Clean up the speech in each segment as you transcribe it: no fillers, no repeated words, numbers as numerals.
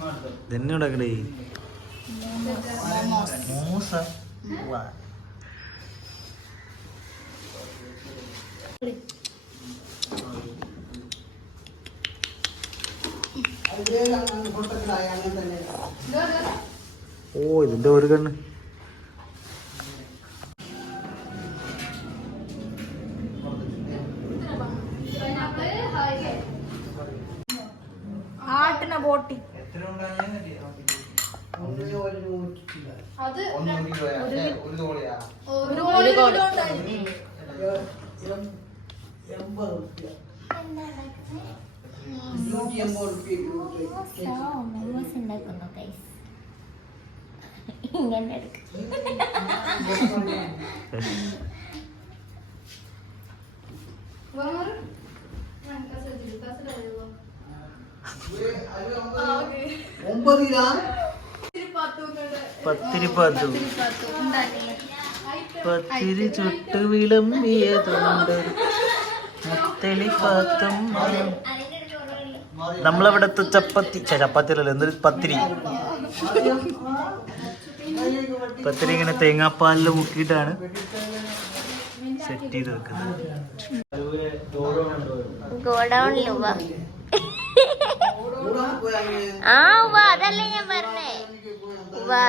ഇതന്നെ ഉണ്ടാക്കണേ മോമോസ. ഓ ഇതിന്റെ ഒരു കണ്ണ്. ആട്ടിന ബോട്ടി ഇങ്ങനെ പത്തിരി ചുട്ട് വിളമ്പിയതുണ്ട് മുത്തലിപ്പാത്തും. നമ്മളവിടത്തെ ചപ്പാത്തി അല്ലല്ലോ, എന്തൊരു പത്തിരി. പത്തിരി ഇങ്ങനെ തേങ്ങാപ്പാലിൽ മുക്കിയിട്ടാണ് സെറ്റ് ചെയ്ത് വെക്കുന്നത്. ഗോഡൌണില് അതല്ലേ ഞാൻ പറഞ്ഞേ.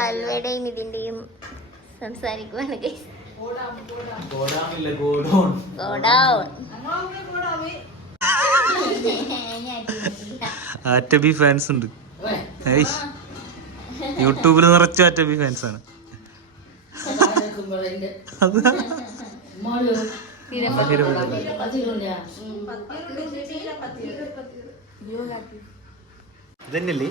അൽവയുടെയും ഇതിന്റെയും സംസാരിക്കുവാണ്. ആറ്റബി ഫാൻസ് ഉണ്ട്. യൂട്യൂബിൽ നിറച്ച ആറ്റബി ഫാൻസ് ആണ്. ഇതന്നെയല്ലേ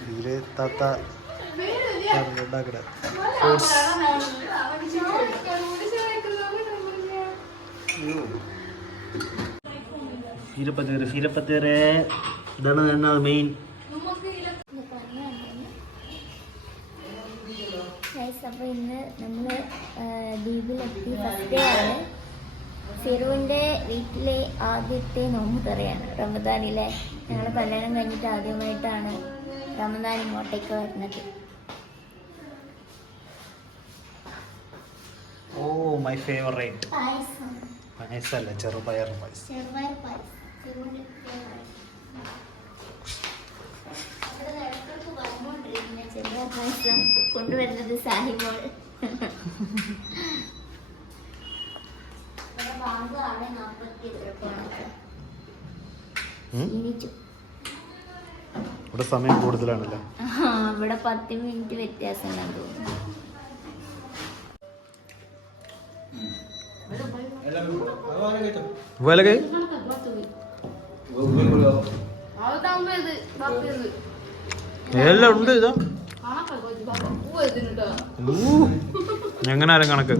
പാല് താത്ത ഫീരപ്പത്തേറെ ഇതാണ് തന്നെ മെയിൻ. അപ്പോൾ ഇന്ന് നമ്മൾ ദ്വീപിലെത്തി. ഫസ്റ്റ് ഡേ ആണ്. ഫിറുവിൻ്റെ വീട്ടിലെ ആദ്യത്തെ നോമ്പ് തുറയാണ് റമദാനിലെ. ഞങ്ങൾ കല്യാണം കഴിഞ്ഞിട്ട് ആദ്യമായിട്ടാണ് റമദാൻ ഇങ്ങോട്ടേക്ക് വരുന്നത്. ഓ മൈ ഫേവറേറ്റ് പായസമല്ല, ചെറുപയർ പായസം. ചെറുപയർ പായസം കൊണ്ടുവരുന്നത് സാഹിമോൾ. ഇവിടെ സമയം കൂടുതലാണല്ലോ. ഇവിടെ 10 മിനിറ്റ് വ്യത്യാസം തോന്നുന്നു. എല്ലാം ഉണ്ട്. ഇതാ എങ്ങനാലും കണക്ക്.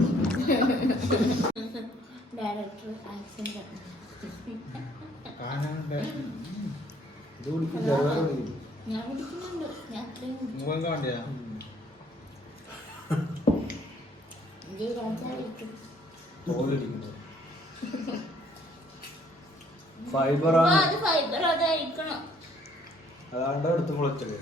അതാണ്ട് എടുത്ത് മുളച്ചത്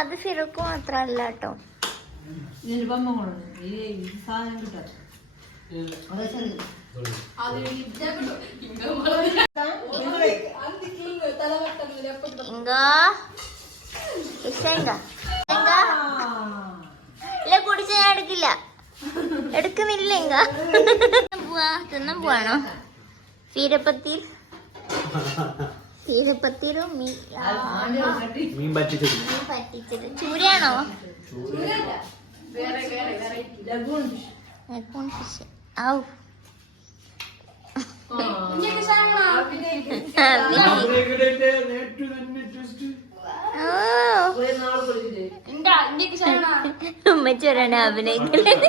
അത് ഫിറുക്ക് മാത്രല്ല കേട്ടോ. ഇല്ല കുടിച്ച ഞാൻ എടുക്കില്ല, എടുക്കുന്നില്ല. പോവാ തിന്നാൻ പോവാണോ? തീരപ്പത്തിരും മീൻ പറ്റിച്ചത്. ചൂരയാണോ? ഫിഷ്. ഔ ഉമ്മച്ചി വരാണ് അഭിനയിക്കുന്നത്.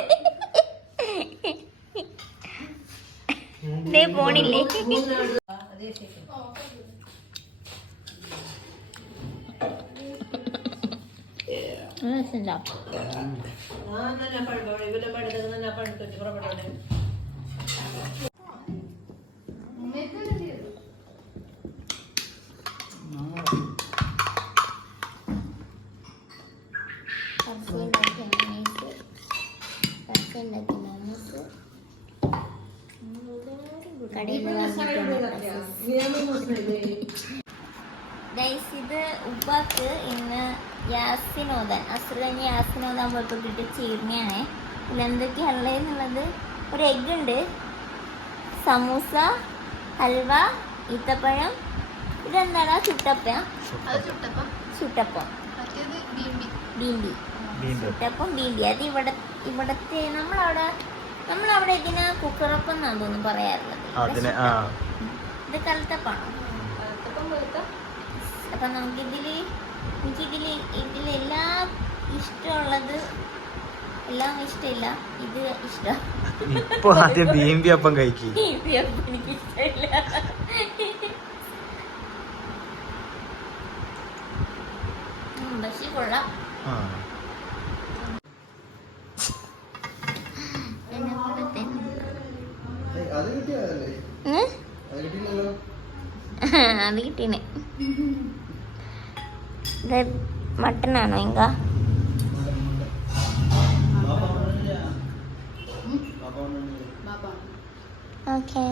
ദേ പോണില്ലേ ഗൈസ്, ഇത് ഉപ്പാക്ക് ഇന്ന് യാസിനോദാൻ അസുര കഴിഞ്ഞ് യാസിനോദാൻ പോയപ്പോൾ കിട്ടിയ ചീർണിയാണ്. ഇതിലെന്തൊക്കെയുള്ളതെന്നുള്ളത് ഒരു എഗ്ഗ് ഉണ്ട്, സമൂസ, ഹൽവ, ഈത്തപ്പഴം, ഇതെന്താടാ ചുട്ടപ്പം, ചുട്ടപ്പം ബീണ്ടി, ചുട്ടപ്പം ബീണ്ടി. അത് ഇവിടത്തെ നമ്മളവിടെ ഇതിന് കുക്കറപ്പം എന്നാണ് തോന്നുന്നു പറയാറുള്ളത്. ഇത് കലത്തപ്പാണോ? അപ്പം എനിക്കിതിലെല്ലാം ഇഷ്ടമുള്ളത് എല്ലാം ഇഷ്ടമില്ല. ഇത് ഇഷ്ടം. ഇപ്പൊ ആദ്യം ബീമ്പി അപ്പം കഴിക്കും. എനിക്ക് ഇഷ്ടമില്ല. പക്ഷെ കൊള്ളാം. അത് കിട്ടീനെ. ഇത് മട്ടനാണോ ഇങ്ക? ഓക്കെ.